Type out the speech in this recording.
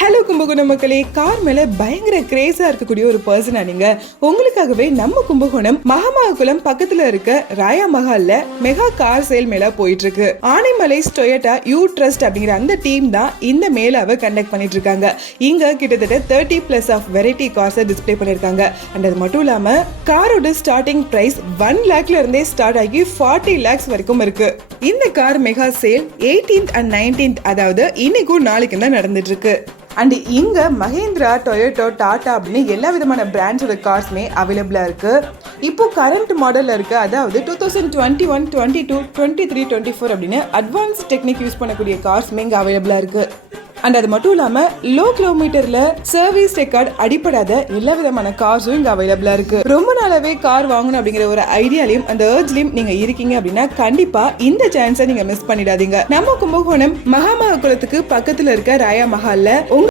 Hello Kumbakonam மக்களே, car மேல பயங்கர கிரேஸா இருக்கக்கூடிய ஒரு பர்சனா நீங்க? உங்களுக்காகவே நம்ம கும்பகோணம் மகாமகுளம் பக்கத்துல இருக்க ராயா மஹால்ல மெகா கார் சேல் மேளா போயிட்டு இருக்கு. ஆனைமலை டொயோட்டா யூ ட்ரஸ்ட் அப்படிங்கிற அந்த டீம் தான் இந்த மேளாவை கண்டக்ட் பண்ணிட்டு இருக்காங்க. இங்க கிட்டத்தட்ட 30+ ஆஃப் வெரைட்டி கார்ஸை டிஸ்பிளே பண்ணிருக்காங்க. அண்ட் அது மட்டும் இல்லாம காரோட ஸ்டார்டிங் பிரைஸ் 1 lakhல இருந்தே ஸ்டார்ட் ஆகி 40 lakhs வரைக்கும் இருக்கு. இந்த car mega sale 18th and 19th, அதாவது இன்னைக்கும் நாளைக்கு தான் நடந்துட்டு இருக்கு. அண்ட் இங்க மஹேந்திரா, டொயோட்டோ, டாடா அப்படின்னு எல்லா விதமான பிராண்ட்ஸோட கார்ஸுமே அவைலபிளா இருக்கு. இப்போ கரண்ட் மாடல்ல இருக்கு, அதாவது 2021, 22, 23, 24 அப்படின்னு அட்வான்ஸ் டெக்னிக் யூஸ் பண்ணக்கூடிய கார்ஸுமே இங்க அவைலபிளா இருக்கு. அண்ட் அது மட்டும் இல்லாம லோ கிலோமீட்டர்ல சர்வீஸ் ரெக்கார்ட் அடிப்படாத எல்லா விதமான கார்ஸும் இங்க அவைலபிளா இருக்கு. ரொம்ப நாளாவே கார் வாங்கணும் அப்படிங்கிற ஒரு ஐடியாலையும் அந்த ஏர்ஜ்லயும் நீங்க இருக்கீங்க அப்படின்னா கண்டிப்பா இந்த சான்ஸை நீங்க மிஸ் பண்ணிடாதீங்க. நம்ம கும்பகோணம் மகாமகுளத்துக்கு பக்கத்துல இருக்க ராயா மஹால்ல